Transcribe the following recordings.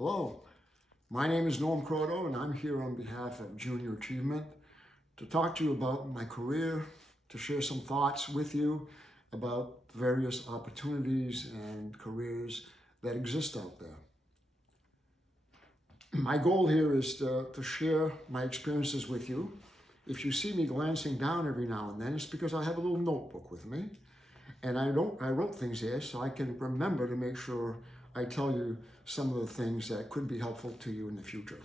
Hello, my name is Croteau and I'm here on behalf of Junior Achievement to talk to you about my career, to share some thoughts with you about various opportunities and careers that exist out there. My goal here is to share my experiences with you. If you see me glancing down every now and then, it's because I have a little notebook with me. And I wrote things here so I can remember to make sure I tell you some of the things that could be helpful to you in the future.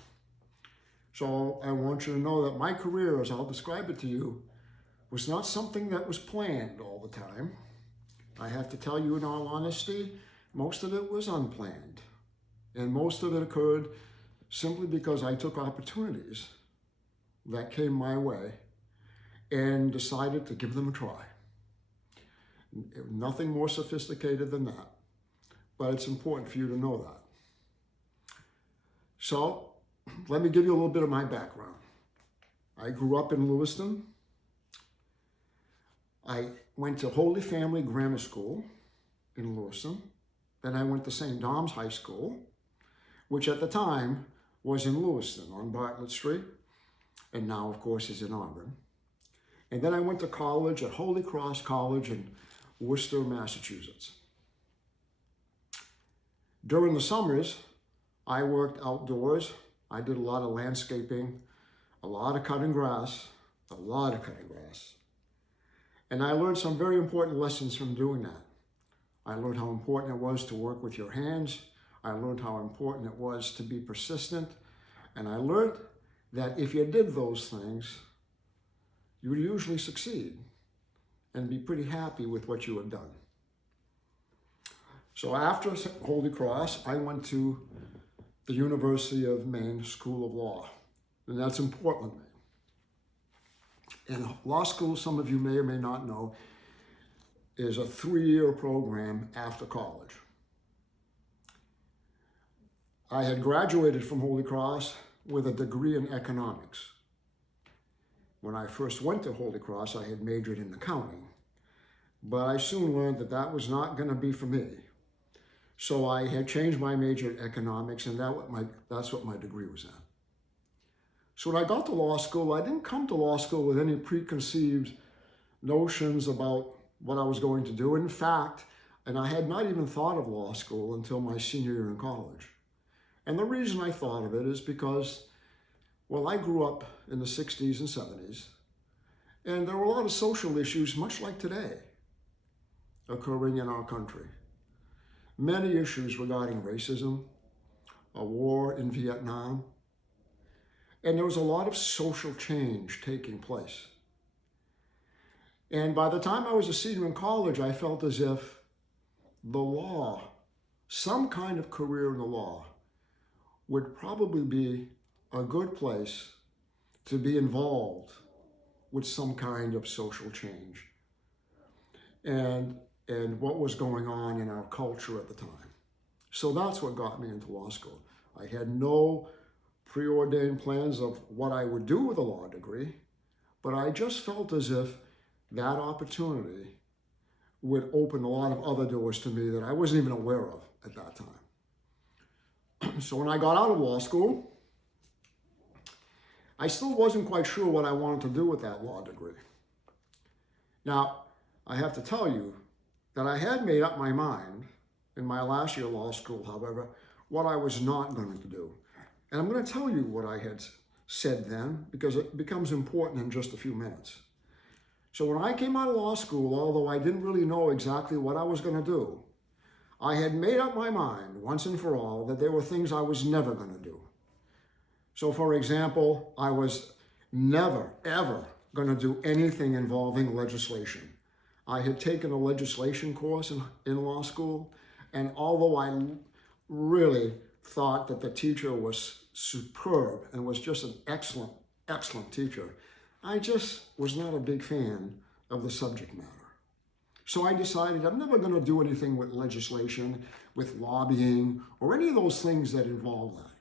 So I want you to know that my career, as I'll describe it to you, was not something that was planned all the time. I have to tell you in all honesty, most of it was unplanned. And most of it occurred simply because I took opportunities that came my way and decided to give them a try. Nothing more sophisticated than that, but it's important for you to know that. So let me give you a little bit of my background. I grew up in Lewiston. I went to Holy Family Grammar School in Lewiston. Then I went to St. Dom's High School, which at the time was in Lewiston on Bartlett Street, and now of course is in Auburn. And then I went to college at Holy Cross College in Worcester, Massachusetts. During the summers, I worked outdoors. I did a lot of landscaping, a lot of cutting grass. And I learned some very important lessons from doing that. I learned how important it was to work with your hands. I learned how important it was to be persistent. And I learned that if you did those things, you would usually succeed and be pretty happy with what you had done. So after Holy Cross, I went to the University of Maine School of Law, and that's in Portland, Maine. And law school, some of you may or may not know, is a 3-year program after college. I had graduated from Holy Cross with a degree in economics. When I first went to Holy Cross, I had majored in accounting, but I soon learned that that was not going to be for me. So I had changed my major to economics, and that's what my degree was in. So when I got to law school, I didn't come to law school with any preconceived notions about what I was going to do. In fact, and I had not even thought of law school until my senior year in college. And the reason I thought of it is because, well, I grew up in the 60s and 70s, and there were a lot of social issues, much like today, occurring in our country. Many issues regarding racism, a war in Vietnam, and there was a lot of social change taking place. And by the time I was a senior in college, I felt as if the law, some kind of career in the law, would probably be a good place to be involved with some kind of social change and what was going on in our culture at the time. So that's what got me into law school. I had no preordained plans of what I would do with a law degree, but I just felt as if that opportunity would open a lot of other doors to me that I wasn't even aware of at that time. So when I got out of law school, I still wasn't quite sure what I wanted to do with that law degree. Now, I have to tell you that I had made up my mind in my last year of law school, however, what I was not going to do. And I'm going to tell you what I had said then, because it becomes important in just a few minutes. So when I came out of law school, although I didn't really know exactly what I was going to do, I had made up my mind once and for all that there were things I was never going to do. So for example, I was never, ever going to do anything involving legislation. I had taken a legislation course in law school, and although I really thought that the teacher was superb and was just an excellent, excellent teacher, I just was not a big fan of the subject matter. So I decided I'm never going to do anything with legislation, with lobbying, or any of those things that involve that.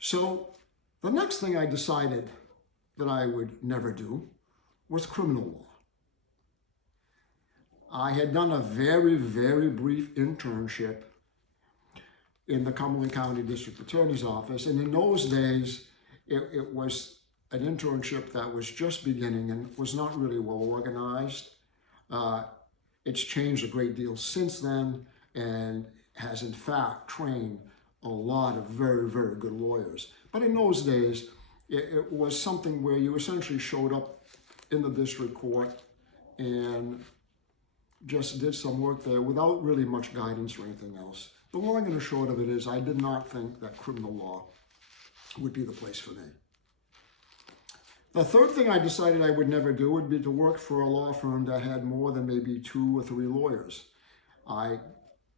So the next thing I decided that I would never do was criminal law. I had done a very, very brief internship in the Cumberland County District Attorney's Office. And in those days, it was an internship that was just beginning and was not really well organized. It's changed a great deal since then and has in fact trained a lot of very, very good lawyers. But in those days, it was something where you essentially showed up in the district court and just did some work there without really much guidance or anything else. The long and the short of it is I did not think that criminal law would be the place for me. The third thing I decided I would never do would be to work for a law firm that had more than maybe 2 or 3 lawyers. I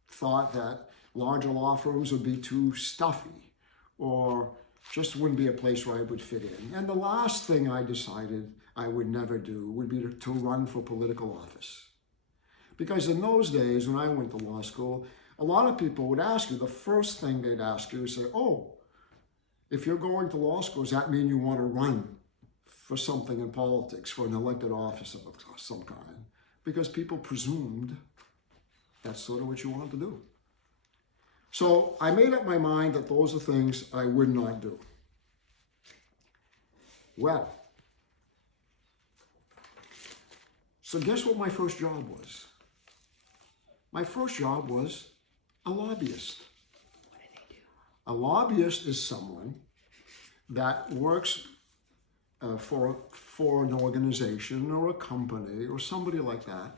thought that larger law firms would be too stuffy or just wouldn't be a place where I would fit in. And the last thing I decided I would never do would be to run for political office. Because in those days, when I went to law school, a lot of people would ask you, the first thing they'd ask you is say, oh, if you're going to law school, does that mean you want to run for something in politics, for an elected office of some kind? Because people presumed that's sort of what you wanted to do. So I made up my mind that those are things I would not do. Well, so guess what my first job was? My first job was a lobbyist. What do they do? A lobbyist is someone that works for an organization or a company or somebody like that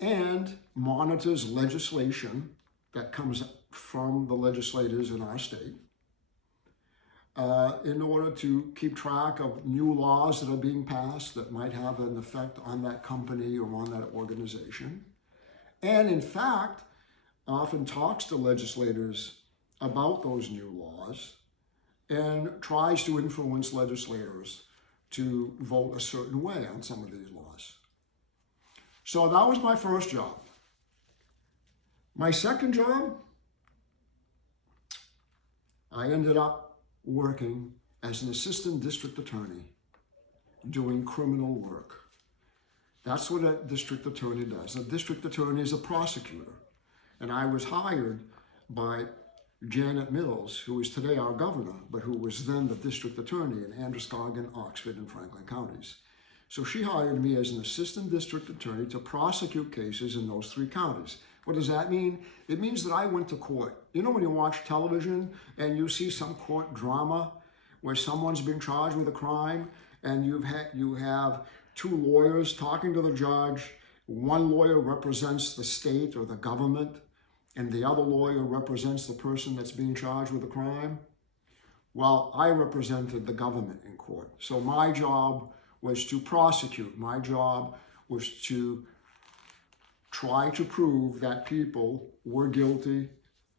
and monitors legislation that comes from the legislators in our state in order to keep track of new laws that are being passed that might have an effect on that company or on that organization. And in fact, often talks to legislators about those new laws and tries to influence legislators to vote a certain way on some of these laws. So that was my first job. My second job, I ended up working as an assistant district attorney doing criminal work. That's what a district attorney does. A district attorney is a prosecutor. And I was hired by Janet Mills, who is today our governor, but who was then the district attorney in Androscoggin, Oxford, and Franklin counties. So she hired me as an assistant district attorney to prosecute cases in those 3 counties. What does that mean? It means that I went to court. You know when you watch television and you see some court drama where someone's being charged with a crime and you have 2 lawyers talking to the judge. One lawyer represents the state or the government, and the other lawyer represents the person that's being charged with a crime. Well, I represented the government in court. So my job was to prosecute. My job was to try to prove that people were guilty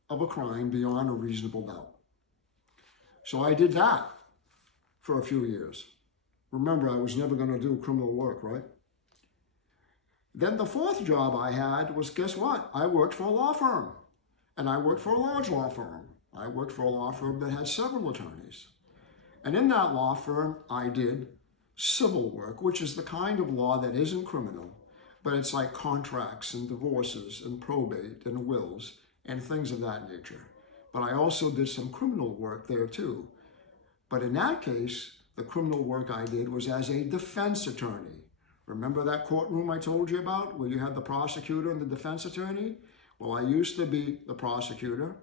of a crime beyond a reasonable doubt. So I did that for a few years. Remember, I was never going to do criminal work, right? Then the 4th job I had was, guess what? I worked for a law firm. And I worked for a large law firm. I worked for a law firm that had several attorneys. And in that law firm, I did civil work, which is the kind of law that isn't criminal, but it's like contracts and divorces and probate and wills and things of that nature. But I also did some criminal work there too. But in that case, the criminal work I did was as a defense attorney. Remember that courtroom I told you about where you had the prosecutor and the defense attorney? Well, I used to be the prosecutor,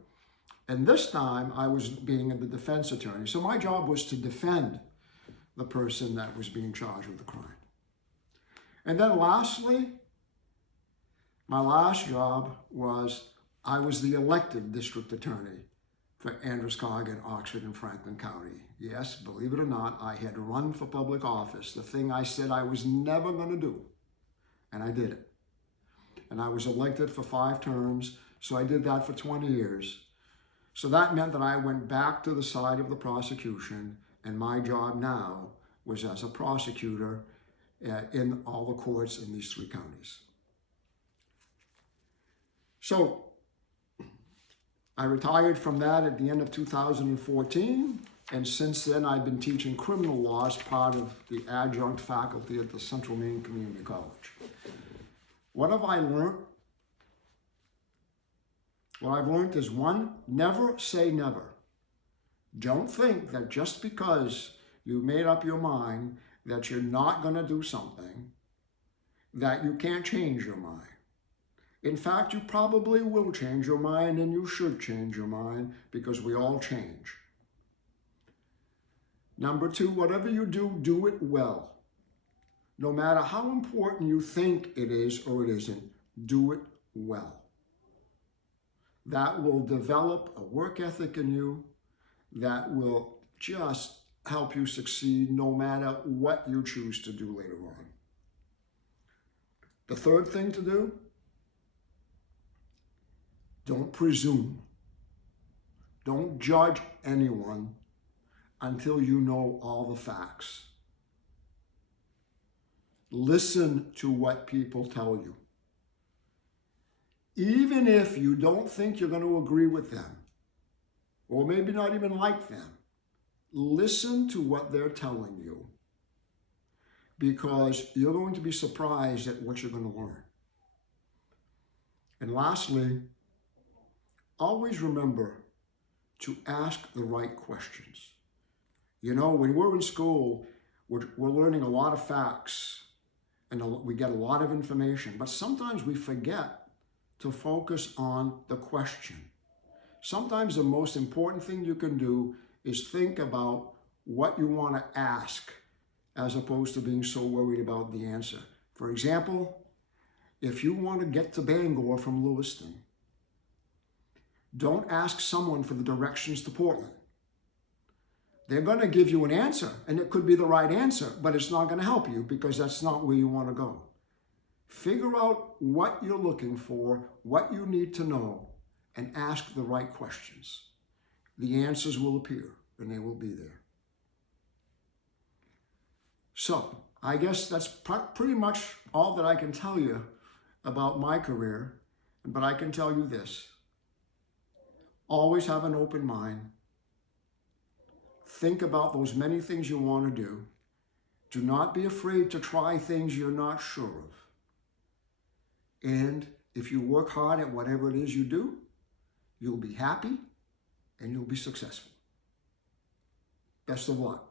and this time I was being the defense attorney. So my job was to defend the person that was being charged with the crime. And then lastly, my last job was I was the elected district attorney for Androscoggin, Oxford, and Franklin County. Yes, believe it or not, I had run for public office, the thing I said I was never going to do, and I did it. And I was elected for 5 terms, so I did that for 20 years. So that meant that I went back to the side of the prosecution, and my job now was as a prosecutor in all the courts in these 3 counties. So I retired from that at the end of 2014, and since then I've been teaching criminal law as part of the adjunct faculty at the Central Maine Community College. What have I learned? What I've learned is one, never say never. Don't think that just because you made up your mind that you're not going to do something, that you can't change your mind. In fact, you probably will change your mind, and you should change your mind, because we all change. Number two, whatever you do, do it well. No matter how important you think it is or it isn't, do it well. That will develop a work ethic in you that will just help you succeed no matter what you choose to do later on. The third thing to do, don't presume. Don't judge anyone until you know all the facts. Listen to what people tell you. Even if you don't think you're going to agree with them, or maybe not even like them, listen to what they're telling you, because you're going to be surprised at what you're going to learn. And lastly, always remember to ask the right questions. You know, when we're in school, we're learning a lot of facts and we get a lot of information, but sometimes we forget to focus on the question. Sometimes the most important thing you can do is think about what you want to ask, as opposed to being so worried about the answer. For example, if you want to get to Bangor from Lewiston, don't ask someone for the directions to Portland. They're going to give you an answer, and it could be the right answer, but it's not going to help you because that's not where you want to go. Figure out what you're looking for, what you need to know, and ask the right questions. The answers will appear, and they will be there. So, I guess that's pretty much all that I can tell you about my career, but I can tell you this. Always have an open mind. Think about those many things you want to do. Do not be afraid to try things you're not sure of. And if you work hard at whatever it is you do, you'll be happy and you'll be successful. Best of luck.